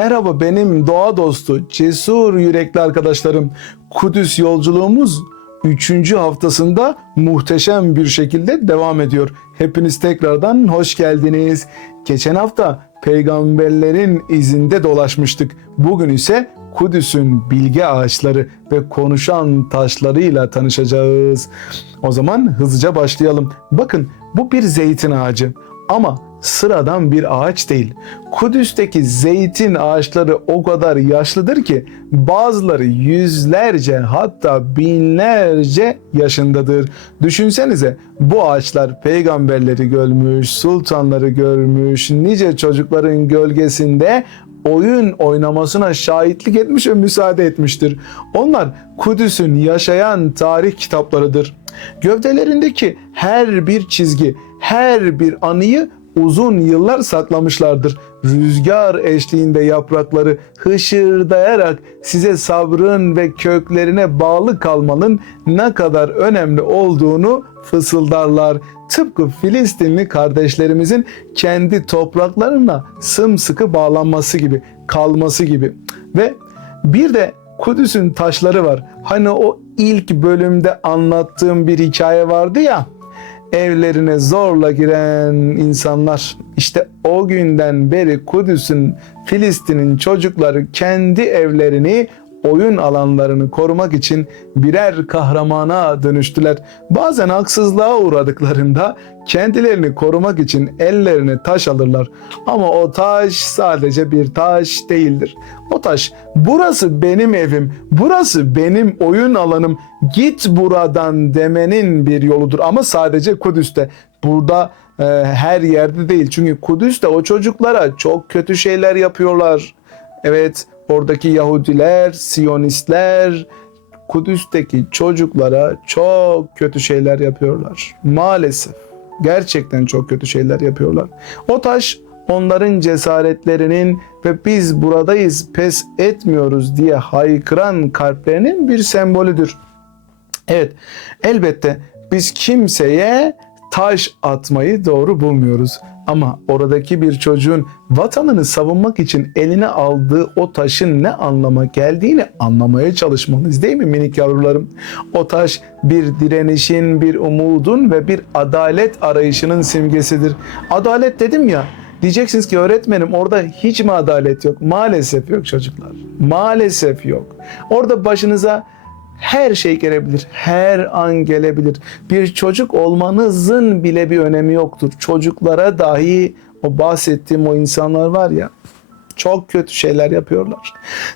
Merhaba benim doğa dostu, cesur yürekli arkadaşlarım. Kudüs yolculuğumuz 3. haftasında muhteşem bir şekilde devam ediyor. Hepiniz tekrardan hoş geldiniz. Geçen hafta peygamberlerin izinde dolaşmıştık. Bugün ise Kudüs'ün bilge ağaçları ve konuşan taşlarıyla tanışacağız. O zaman hızlıca başlayalım. Bakın bu bir zeytin ağacı ama sıradan bir ağaç değil. Kudüs'teki zeytin ağaçları o kadar yaşlıdır ki bazıları yüzlerce hatta binlerce yaşındadır. Düşünsenize bu ağaçlar peygamberleri görmüş, sultanları görmüş, nice çocukların gölgesinde oyun oynamasına şahitlik etmiş ve müsaade etmiştir. Onlar Kudüs'ün yaşayan tarih kitaplarıdır. Gövdelerindeki her bir çizgi, her bir anıyı uzun yıllar saklamışlardır. Rüzgar eşliğinde yaprakları hışırdayarak size sabrın ve köklerine bağlı kalmanın ne kadar önemli olduğunu fısıldarlar. Tıpkı Filistinli kardeşlerimizin kendi topraklarına sımsıkı bağlanması gibi, kalması gibi. Ve bir de Kudüs'ün taşları var. Hani o ilk bölümde anlattığım bir hikaye vardı ya evlerine zorla giren insanlar. İşte o günden beri Kudüs'ün, Filistin'in çocukları kendi evlerini oyun alanlarını korumak için birer kahramana dönüştüler. Bazen haksızlığa uğradıklarında kendilerini korumak için ellerine taş alırlar. Ama o taş sadece bir taş değildir. O taş burası benim evim, burası benim oyun alanım, git buradan demenin bir yoludur. Ama sadece Kudüs'te. Burada e, her yerde değil. Çünkü Kudüs'te o çocuklara çok kötü şeyler yapıyorlar. Evet oradaki Yahudiler, Siyonistler Kudüs'teki çocuklara çok kötü şeyler yapıyorlar. Maalesef. Gerçekten çok kötü şeyler yapıyorlar. O taş onların cesaretlerinin ve biz buradayız pes etmiyoruz diye haykıran kalplerinin bir sembolüdür. Evet elbette biz kimseye taş atmayı doğru bulmuyoruz. Ama oradaki bir çocuğun vatanını savunmak için eline aldığı o taşın ne anlama geldiğini anlamaya çalışmalıyız değil mi minik yavrularım? O taş bir direnişin, bir umudun ve bir adalet arayışının simgesidir. Adalet dedim ya, Diyeceksiniz ki öğretmenim orada hiç mi adalet yok? Maalesef yok çocuklar. Maalesef yok. Orada başınıza her şey gelebilir. Her an gelebilir. Bir çocuk olmanızın bile bir önemi yoktur. Çocuklara dahi o bahsettiğim o insanlar var ya çok kötü şeyler yapıyorlar.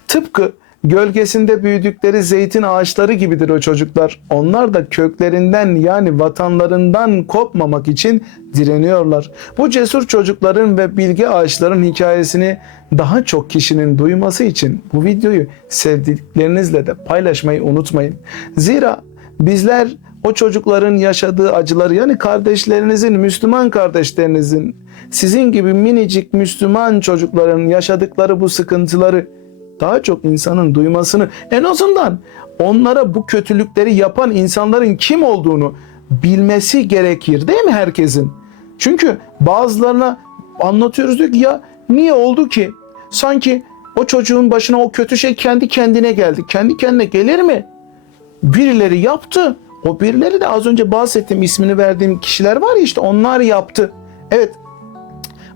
Tıpkı gölgesinde büyüdükleri zeytin ağaçları gibidir o çocuklar. Onlar da köklerinden yani vatanlarından kopmamak için direniyorlar. Bu cesur çocukların ve bilgi ağaçların hikayesini daha çok kişinin duyması için bu videoyu sevdiklerinizle de paylaşmayı unutmayın. Zira bizler o çocukların yaşadığı acıları yani kardeşlerinizin, Müslüman kardeşlerinizin, sizin gibi minicik Müslüman çocukların yaşadıkları bu sıkıntıları daha çok insanın duymasını en azından onlara bu kötülükleri yapan insanların kim olduğunu bilmesi gerekir değil mi herkesin? Çünkü bazılarına anlatıyoruz diyor ki ya niye oldu ki? Sanki o çocuğun başına o kötü şey kendi kendine geldi. Kendi kendine gelir mi? Birileri yaptı. O birileri de az önce bahsettiğim ismini verdiğim kişiler var ya işte onlar yaptı. Evet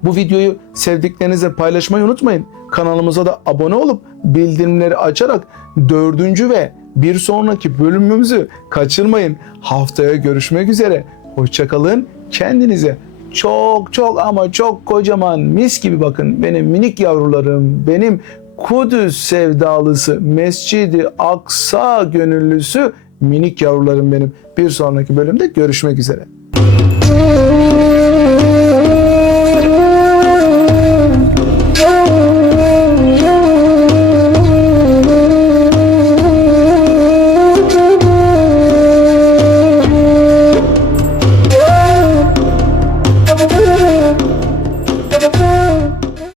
bu videoyu sevdiklerinizle paylaşmayı unutmayın. Kanalımıza da abone olup bildirimleri açarak dördüncü ve bir sonraki bölümümüzü kaçırmayın. Haftaya görüşmek üzere. Hoşçakalın. Kendinize çok çok ama çok kocaman mis gibi bakın. Benim minik yavrularım, benim Kudüs sevdalısı, Mescidi Aksa gönüllüsü minik yavrularım benim. Bir sonraki bölümde görüşmek üzere.